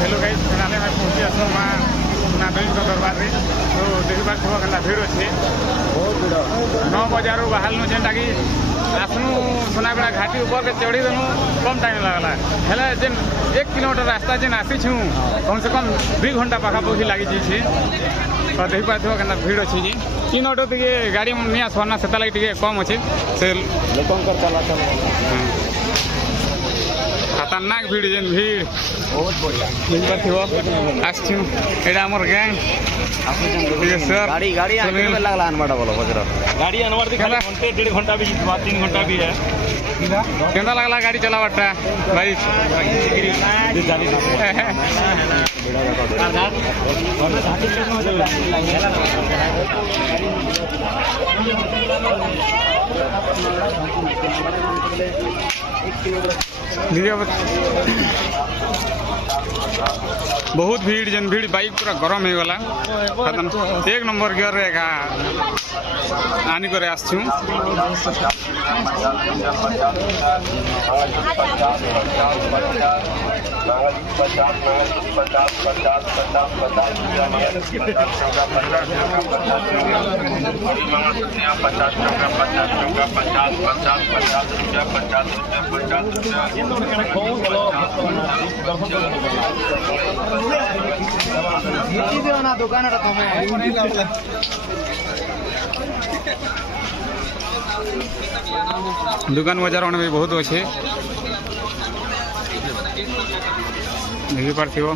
hello guys finally मैं पहुंची आसू माँ नादेवी दरबार रे तो देखी पार्थिव के भीड़ अच्छे बहुत भीड़ 9 बजे बाहर जेनटा कि आसनु सुनाबेड़ा घाटी ऊपर के चढ़ी देनु कम टाइम लगला हेले जेन 1 किलोमीटर रास्ता जेन आसी छु कम से कम 2 घंटा पाखापाखि लगी जाइए तो देखी पार्थिव के भीड़ अच्छी जी 3 ऑटो टे गाड़ी नहीं आसवार से लगे कम अच्छे से लोक खतरनाक भीड़ जेन भीड़ बहुत बढ़िया देखी पार्थिव आसछु एटा हमर गैंग सर गाड़ी गाड़ी आने में लगला अनबड़ा बोलो बजरा गाड़ी अनवर दिखा घंटे 1.5 घंटा भी 3 घंटा भी है केंदा लगला गाड़ी चलावटा भाई बहुत भीड़ जन भीड़ बाइक पूरा गरम हो गला एक नंबर गियर रे का आनी करे आसछु दुकान दुकान बाजार भी बहुत अच्छे देखी पार्थिव